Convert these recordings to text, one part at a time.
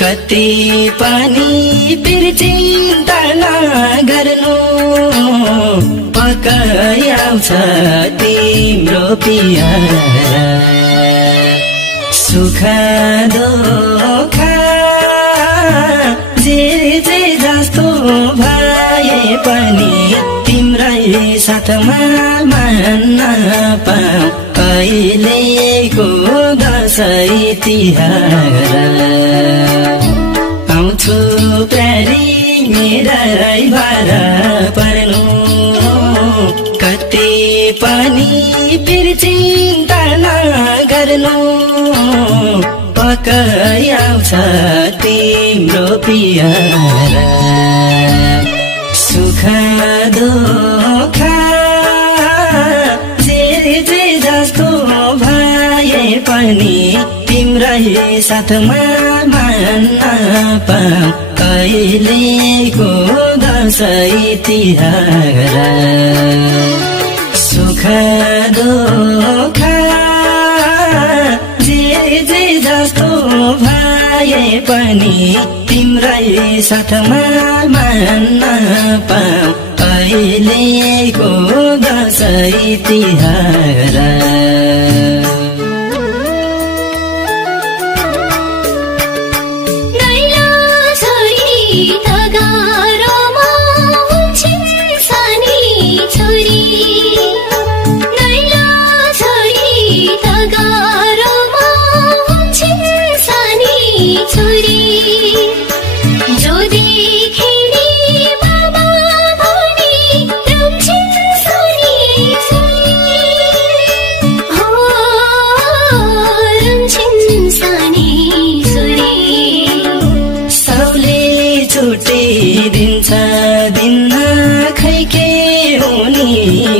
कति पनि फेरि चिन्ता नगर्नु पक्कै आउँछ तिम्रो प्यारा सुख दुःख जे जस्तो भए पनि तिम्रै साथमा मान्न पाऊँ कहिलेको दशैँ तिहार आउँछु प्यारी मेरै भर पर्नु कति पनि फेरि चिन्ता नगर्नु पक्कै आउँछ तिम्रो प्यारा सुख दुःख जे जस्तो भए पनि तिम्रै साथमा मान्न पाऊँ कहिलेको दशैँ तिहार सुख दुःख जे जस्तो भए पनि तिम्रै साथमा मान्न पाऊँ कहिलेको दशैँ तिहार दिन्छ दिन खै के हुने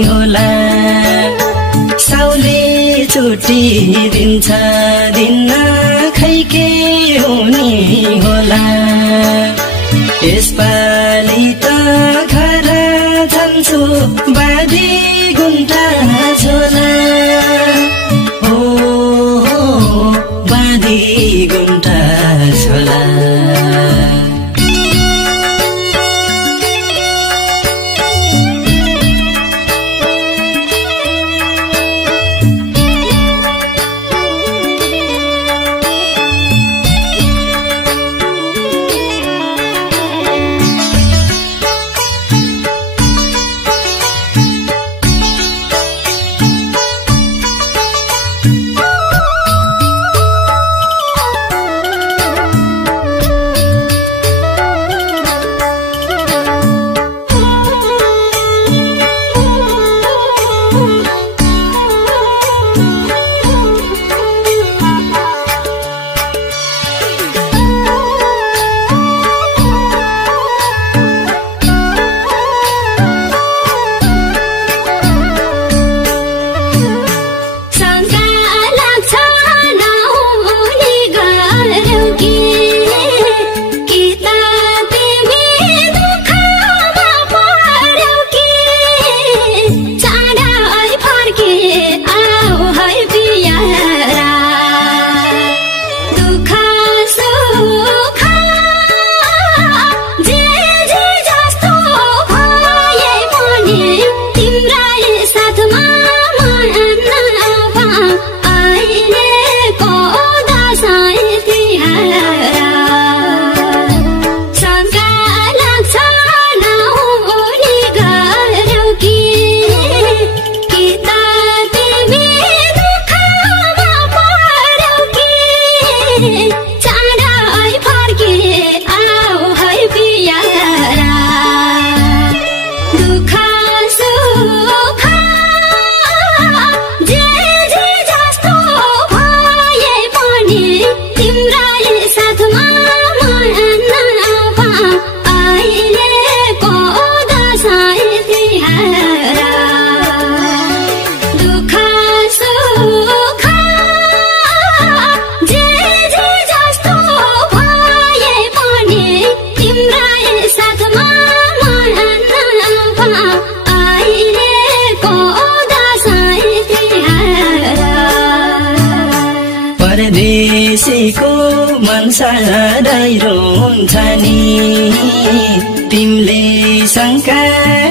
होला साउले छुट्टी दिन्छ दिन खै के हुने होला यसपालि त घर जान्छु बाँधी गुन्टा छोला हो बाँधी गुन्टा छोला पनि तिम्रै साथमा अहिलेको दशैँ तिहार शङ्का लाग्छ नहुने गरौ कि त तिमी दुःखमा पढौ कि चाँडै फर्के आऊ है पियारा दुःख सुख जे जस्तो भए पनि तिम्रै साथमा अहिलेको दशैँ तिहार दुःख सुख जे जस्तो भए पनि तिम्रै साथमा अहिलेको दशैँ तिहार परदेशीको मन साह्रै रोन्छ नि तिमीले शङ्का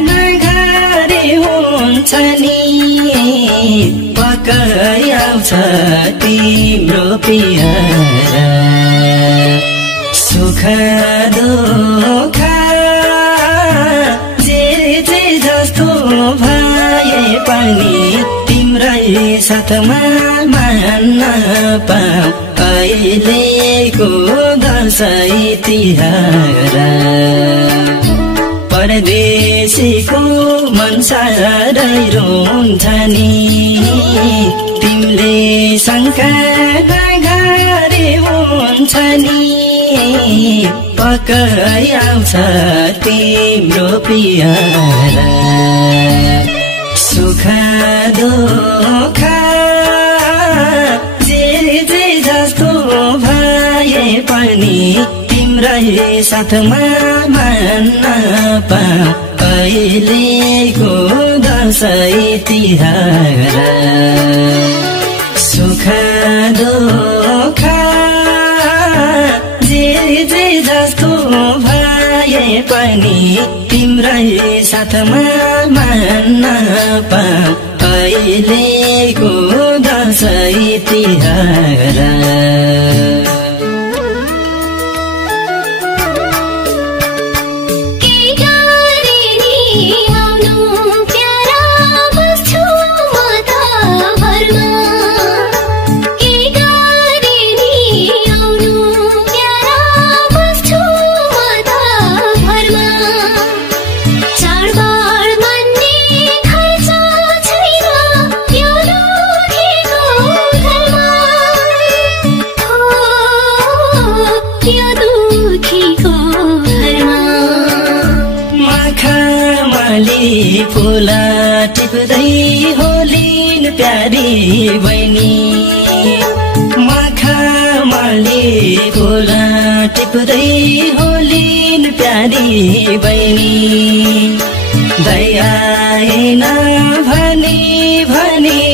नगरे हुन्छ नि पक्कै आउँछ तिम्रो पियारा सुख दुःख जे जस्तो भए पनि तिम्रै साथमा मान्न पाऊ अहिलेको दशैँ तिहार परदेशीको मन साह्रै रोन्छ नि तिमीले शङ्का नगरे हुन्छ नि पक्कै आउँछ तिम्रो पियारा सुख दुःख जे जस्तो भए पनि तिम्रै साथमा मान्न पाऊ अहिलेको दशैँ तिहार सुख दुःख जे जस्तो भए पनि तिम्रै साथमा मान्न पाऊ अहिलेको दशैँ तिहार फुला टिप्दै होलिन प्यारी बहिनी मखमली फुला टिप्दै होलिन प्यारी बहिनी दया न भनी भनी